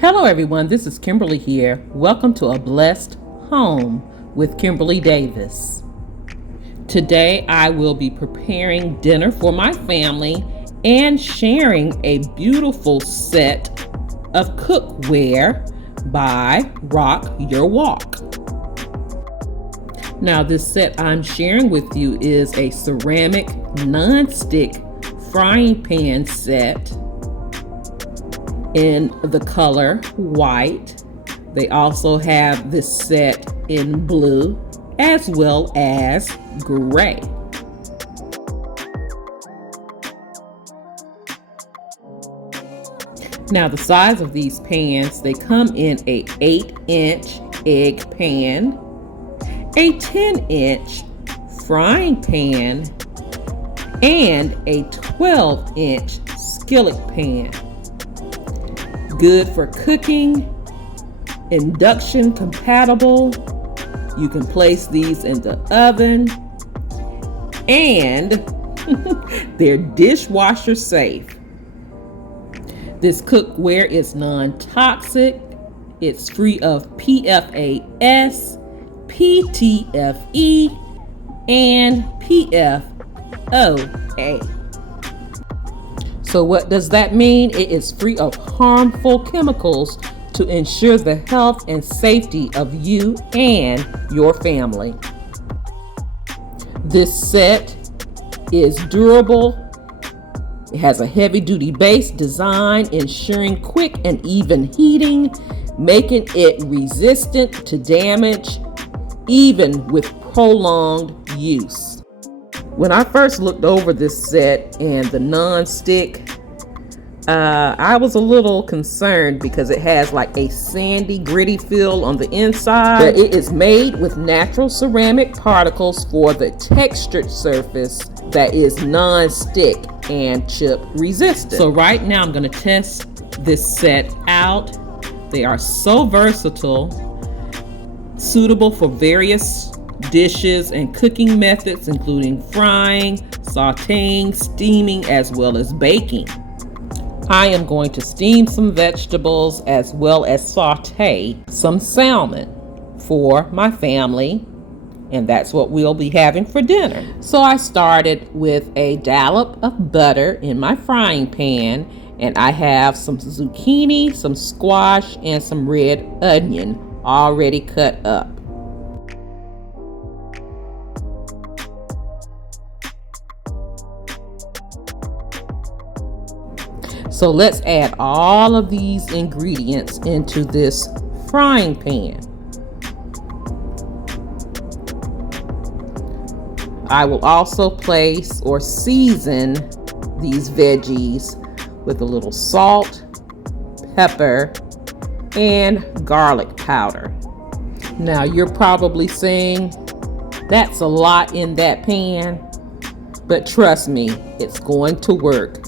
Hello everyone, this is Kimberly here. Welcome to A Blessed Home with Kimberly Davis. Today I will be preparing dinner for my family and sharing a beautiful set of cookware by RockUrWok. Now this set I'm sharing with you is a ceramic non-stick frying pan set in the color white. They also have this set in blue as well as gray. Now the size of these pans, they come in a 8-inch egg pan, a 10-inch frying pan, and a 12-inch skillet pan. Good for cooking, induction compatible. You can place these in the oven, and they're dishwasher safe. This cookware is non-toxic. It's free of PFAS, PTFE, and PFOA. So what does that mean? It is free of harmful chemicals to ensure the health and safety of you and your family. This set is durable. It has a heavy-duty base design, ensuring quick and even heating, making it resistant to damage, even with prolonged use. When I first looked over this set and the non-stick, I was a little concerned because it has like a sandy, gritty feel on the inside. But it is made with natural ceramic particles for the textured surface that is non-stick and chip resistant. So right now I'm going to test this set out. They are so versatile, suitable for various dishes and cooking methods, including frying, sauteing, steaming, as well as baking. I am going to steam some vegetables as well as saute some salmon for my family, and that's what we'll be having for dinner. So I started with a dollop of butter in my frying pan, and I have some zucchini, some squash, and some red onion already cut up. So let's add all of these ingredients into this frying pan. I will also place or season these veggies with a little salt, pepper, and garlic powder. Now you're probably saying, that's a lot in that pan, but trust me, it's going to work.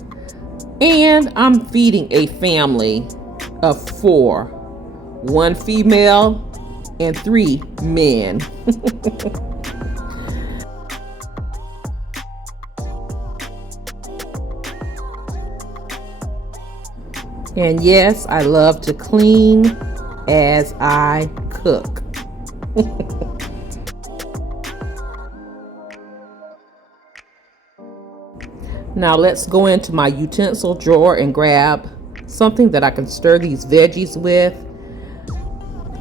And I'm feeding a family of 4, 1 female and 3 men. And yes, I love to clean as I cook. Now let's go into my utensil drawer and grab something that I can stir these veggies with.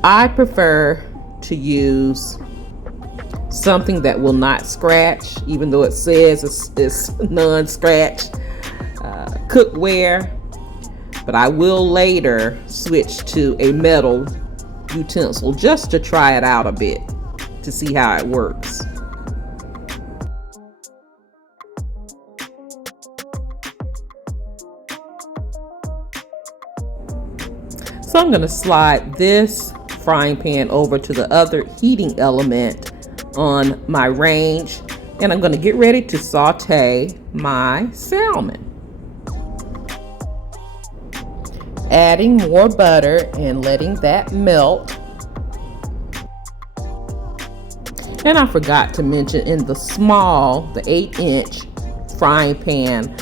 I prefer to use something that will not scratch, even though it says it's non-scratch cookware. But I will later switch to a metal utensil just to try it out a bit to see how it works. So I'm going to slide this frying pan over to the other heating element on my range, and I'm going to get ready to saute my salmon. Adding more butter and letting that melt. And I forgot to mention, in the small, the 8-inch frying pan,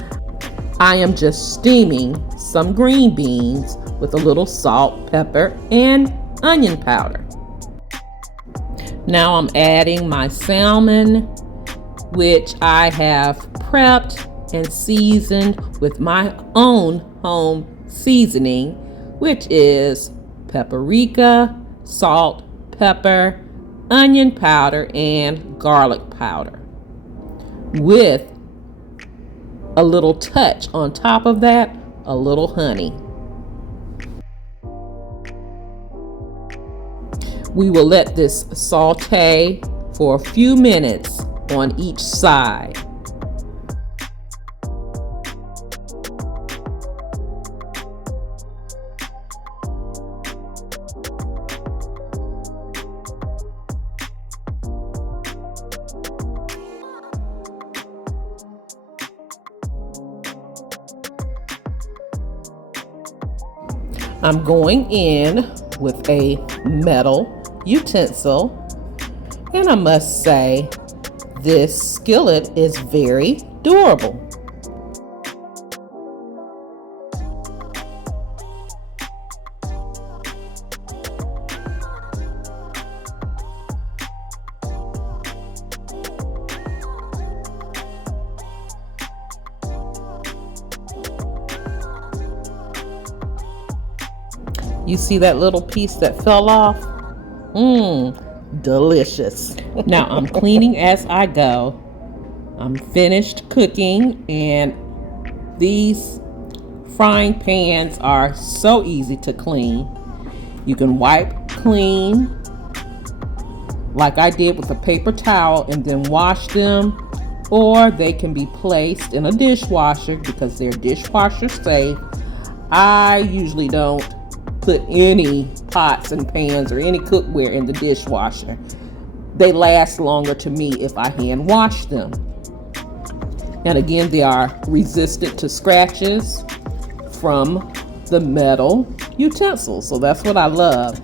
I am just steaming some green beans with a little salt, pepper, and onion powder. Now I'm adding my salmon, which I have prepped and seasoned with my own home seasoning, which is paprika, salt, pepper, onion powder, and garlic powder, with a little touch on top of that, a little honey. We will let this saute for a few minutes on each side. I'm going in with a metal utensil, and I must say this skillet is very durable. You see that little piece that fell off? Delicious. Now I'm cleaning as I go. I'm finished cooking, and these frying pans are so easy to clean. You can wipe clean like I did with a paper towel and then wash them, or they can be placed in a dishwasher because they're dishwasher safe. I usually don't put any pots and pans or any cookware in the dishwasher. They last longer to me if I hand wash them. And again, they are resistant to scratches from the metal utensils. So that's what I love.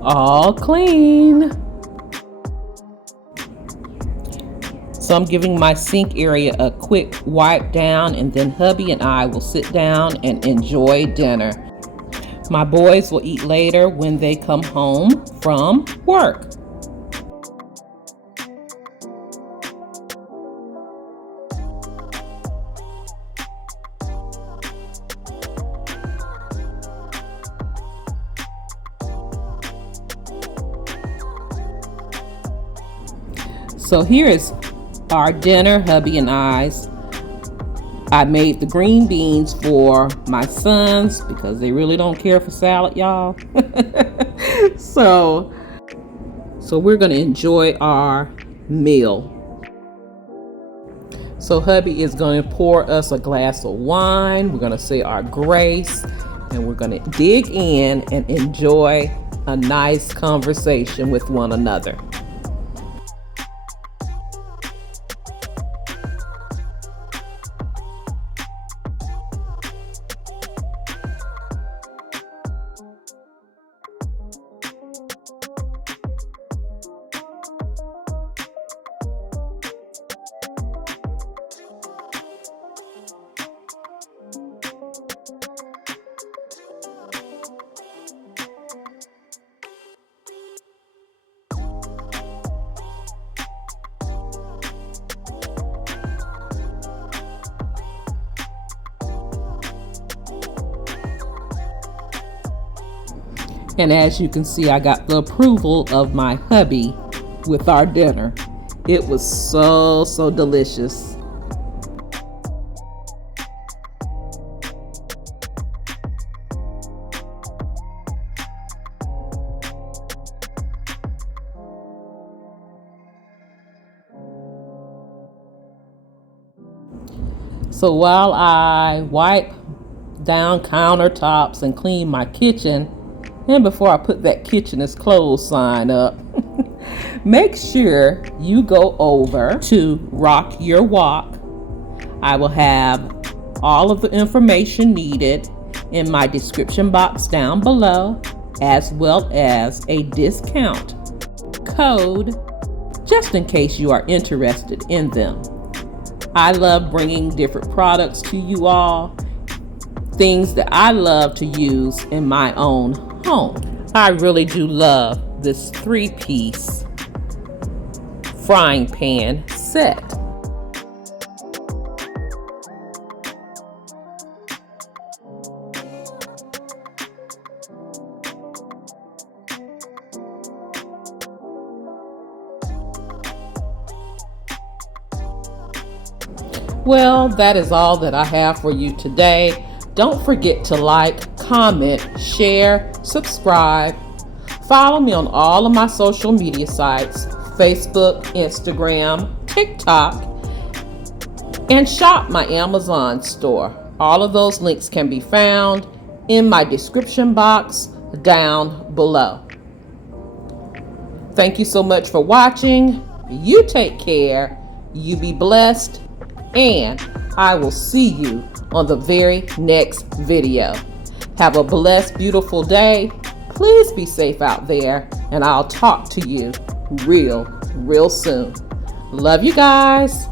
All clean. So I'm giving my sink area a quick wipe down, and then hubby and I will sit down and enjoy dinner. My boys will eat later when they come home from work. So here is our dinner, hubby and I's. I made the green beans for my sons because they really don't care for salad, y'all. So we're gonna enjoy our meal. So hubby is gonna pour us a glass of wine. We're gonna say our grace, and we're gonna dig in and enjoy a nice conversation with one another. And as you can see, I got the approval of my hubby with our dinner. It was so delicious. So while I wipe down countertops and clean my kitchen, and before I put that kitchen is closed sign up, make sure you go over to RockUrWok. I will have all of the information needed in my description box down below, as well as a discount code just in case you are interested in them. I love bringing different products to you all, things that I love to use in my own home. I really do love this 3-piece frying pan set. Well, that is all that I have for you today. Don't forget to like, comment, share, subscribe. Follow me on all of my social media sites, Facebook, Instagram, TikTok, and shop my Amazon store. All of those links can be found in my description box down below. Thank you so much for watching. You take care. You be blessed. And I will see you on the very next video. Have a blessed, beautiful day. Please be safe out there, and I'll talk to you real soon. Love you guys.